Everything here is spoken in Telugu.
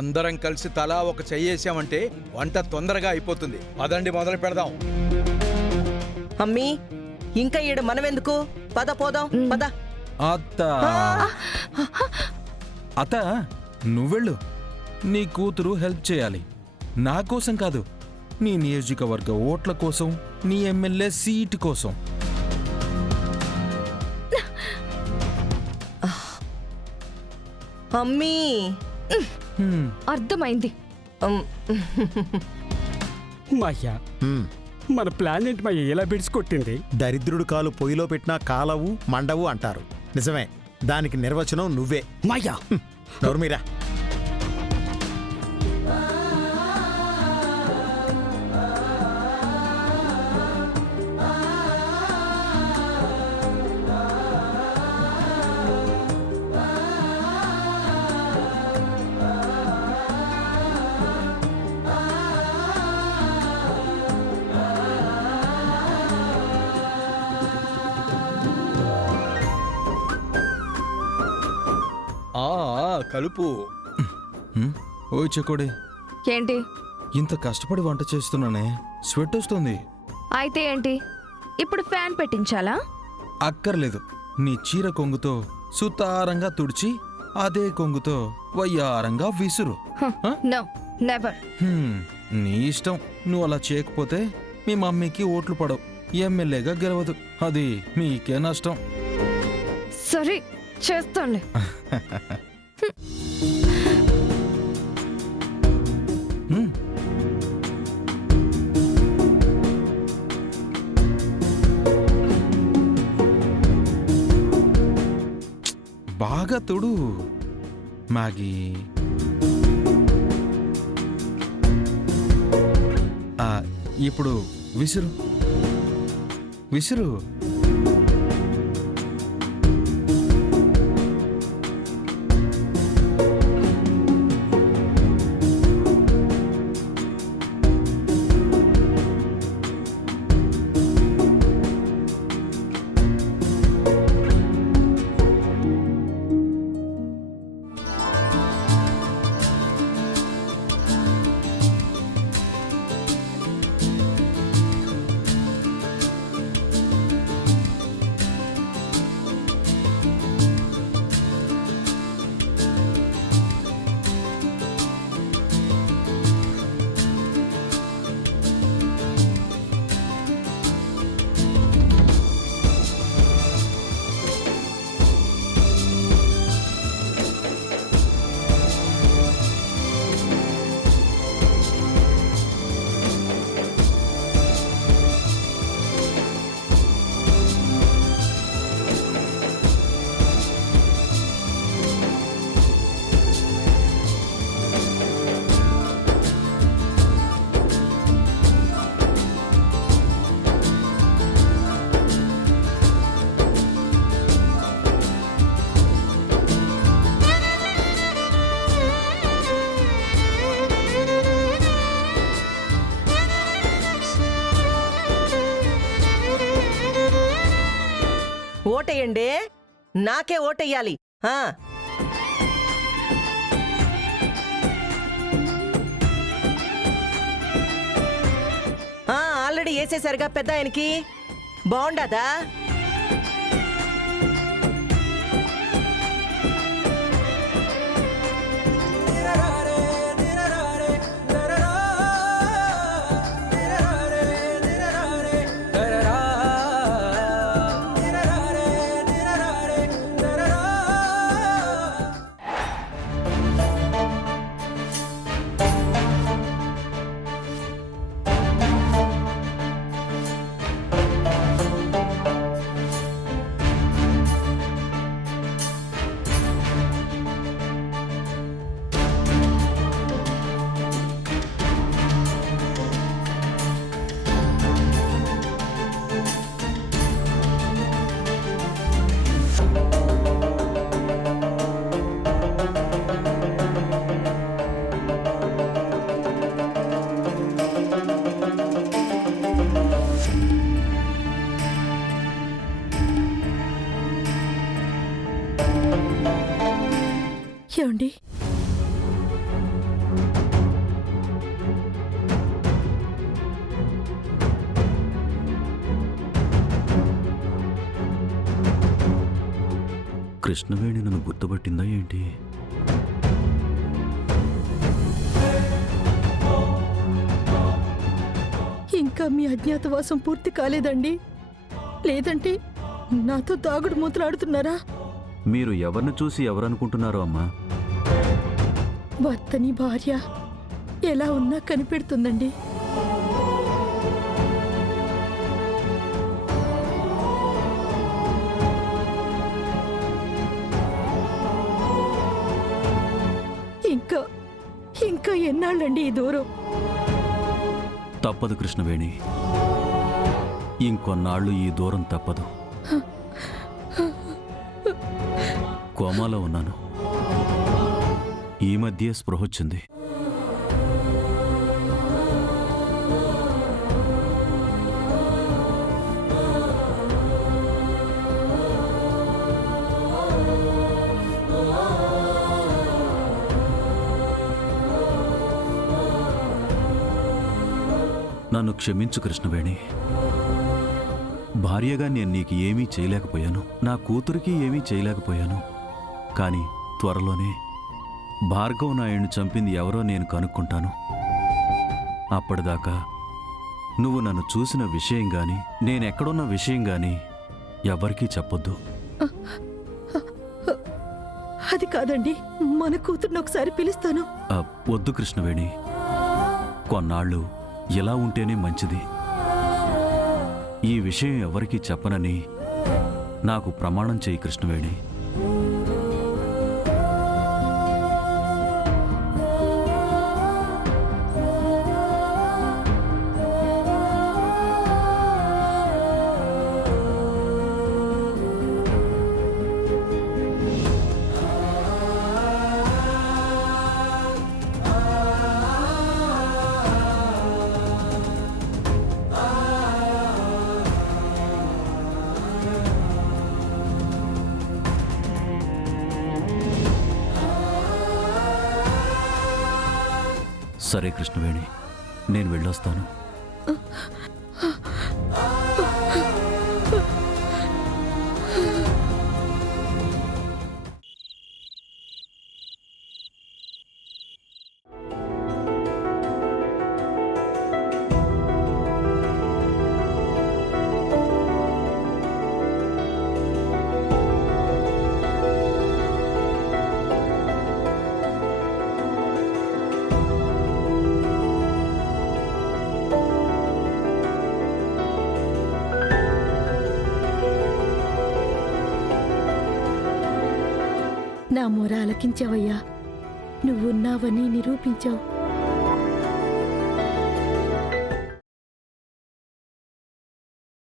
అందరం కలిసి తలా ఒక చెయ్యేసామంటే వంట తొందరగా అయిపోతుంది. పదండి, మొదలు పెడదాం. అమ్మీ, ఇంకా ఈడ మనమెందుకు? పద పోదాం, పద. అత్త అత్త, నువ్వెళ్ళు. నీ కూతురు హెల్ప్ చేయాలి. నా కోసం కాదు, నీ నియోజకవర్గ ఓట్ల కోసం, నీ ఎమ్మెల్యే సీటు కోసం. అమ్మీ, అర్థమైంది. మాయ్యా, మన ప్లాన్ ఏంటి మాయ్యా ఎలా బిడ్చుకొట్టింది? దరిద్రుడు కాలు పొయ్యిలో పెట్టినా కాలవు మండవు అంటారు. నిజమే, దానికి నిర్వచనం నువ్వే. మాయ్యా, నోర్మీరా. కలుపు. ఓయ్ చెకోడే, ఏంటి? ఇంత కష్టపడి వంట చేస్తున్నానే, స్వెట్ వస్తుంది. అయితే ఏంటి, ఇప్పుడు ఫ్యాన్ పెట్టించాలా? అక్కర్లేదు. నీ చీర కొంగుతో సుతారంగా తుడిచి అదే కొంగుతో వయ్యారంగా విసురు. No, never. నీ ఇష్టం. నువ్వు అలా చేయకపోతే మీ మమ్మీకి ఓట్లు పడవు, ఎమ్మెల్యేగా గెలవదు. అది మీకే నష్టం. సరే, చేస్తానులే. బాగా తుడు మ్యాగీ. ఇప్పుడు విసురు విసురు. ఓటేయండి, నాకే ఓటెయ్యాలి. ఆల్రెడీ వేసేసరిగా పెద్ద ఆయనకి. బాగుండదా? కృష్ణవేణి నన్ను గుర్తుపట్టిందా ఏంటి? ఇంకా మీ అజ్ఞాతవాసం పూర్తి కాలేదండి? లేదంటే నాతో దాగుడు మూతలాడుతున్నారా? మీరు ఎవరిని చూసి ఎవరనుకుంటున్నారో అమ్మా? భర్తని భార్య ఎలా ఉన్నా కనిపెడుతుందండి. ఇంకా ఇంకా ఎన్నాళ్ళండి ఈ దూరం? తప్పదు కృష్ణవేణి, ఇంకొన్నాళ్ళు ఈ దూరం తప్పదు. కోమాలో ఉన్నాను. ఈ మధ్య స్పృహొచ్చింది. నన్ను క్షమించు కృష్ణవేణి. భార్యగా నేను నీకు ఏమీ చేయలేకపోయాను, నా కూతురికి ఏమీ చేయలేకపోయాను. కానీ త్వరలోనే భార్గవ్ నాయుడిని చంపింది ఎవరో నేను కనుక్కుంటాను. అప్పటిదాకా నువ్వు నన్ను చూసిన విషయం గాని, నేనెక్కడున్న విషయం గాని ఎవరికీ చెప్పొద్దు. అది కాదండి, మన కూతుర్ని ఒకసారి పిలుస్తాను. వద్దు కృష్ణవేణి, కొన్నాళ్ళు ఇలా ఉంటేనే మంచిది. ఈ విషయం ఎవరికీ చెప్పనని నాకు ప్రమాణం చేయి కృష్ణవేణి. సరే కృష్ణవేణి, నేను వెళ్ళొస్తాను. నా మొర ఆలకించావయ్యా. నువ్వున్నావని నిరూపించావు.